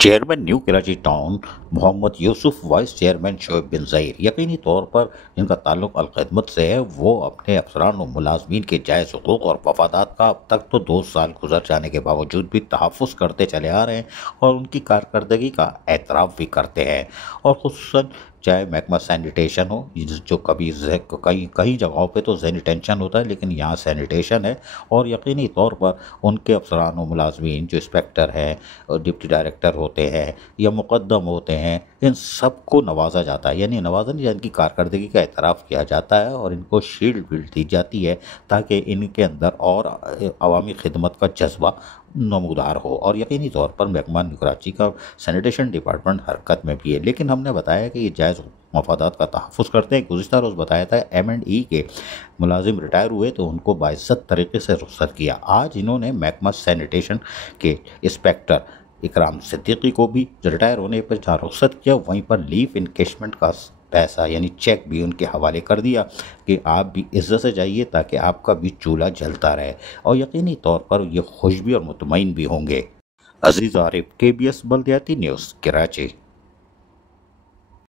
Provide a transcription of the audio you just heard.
Chairman new Karachi town محمد یوسف، vice chairman Shoaib بن ظہیر یقینی طور پر جن کا تعلق الخدمت سے ہے، وہ اپنے افسران و ملازمین کے جائز حقوق اور مفادات کا اب تک تو 2 سال گزر جانے کے باوجود بھی تحفظ کرتے چلے آ رہے ہیں اور ان کی کارکردگی کا اعتراف بھی کرتے ہیں، اور خصوصاً چاہے محکمہ سینیٹیشن ہو، جو کبھی کئی جگہوں پہ تو سینیٹیشن ہوتا ہے لیکن یہاں سینیٹیشن ہے، اور یقینی طور پر ان کے افسران و ملازمین جو انسپیکٹر ہیں اور ڈپٹی ڈائریکٹر ہوتے ہیں یا مقدم ہوتے ہیں، ان سب کو نوازا جاتا ہے، یعنی نوازا نہیں، ان کی کارکردگی کا اعتراف کیا جاتا ہے اور ان کو شیلڈ بھی دی جاتی ہے تاکہ ان کے اندر اور عوامی خدمت کا جذبہ نمودار ہو، اور یقینی طور پر محکمہ کراچی کا سینیٹیشن ڈپارٹمنٹ حرکت میں بھی ہے۔ لیکن ہم نے بتایا کہ یہ جائز مفادات کا تحفظ کرتے ہیں۔ گزشتہ روز بتایا تھا M&E کے ملازم ریٹائر ہوئے تو ان کو باعزت طریقے سے رخصت کیا۔ آج انہوں نے محکمہ سینیٹیشن کے انسپیکٹر اکرام صدیقی کو بھی ریٹائر ہونے پر جہاں رخصت کیا، وہیں پر لیو انکیشمنٹ کا پیسہ یعنی چیک بھی ان کے حوالے کر دیا کہ آپ بھی عزت سے جائیے تاکہ آپ کا بھی چولہا جلتا رہے، اور یقینی طور پر یہ خوش بھی اور مطمئن بھی ہوں گے۔ عزیز عارف، KBS بلدیاتی نیوز، کراچی۔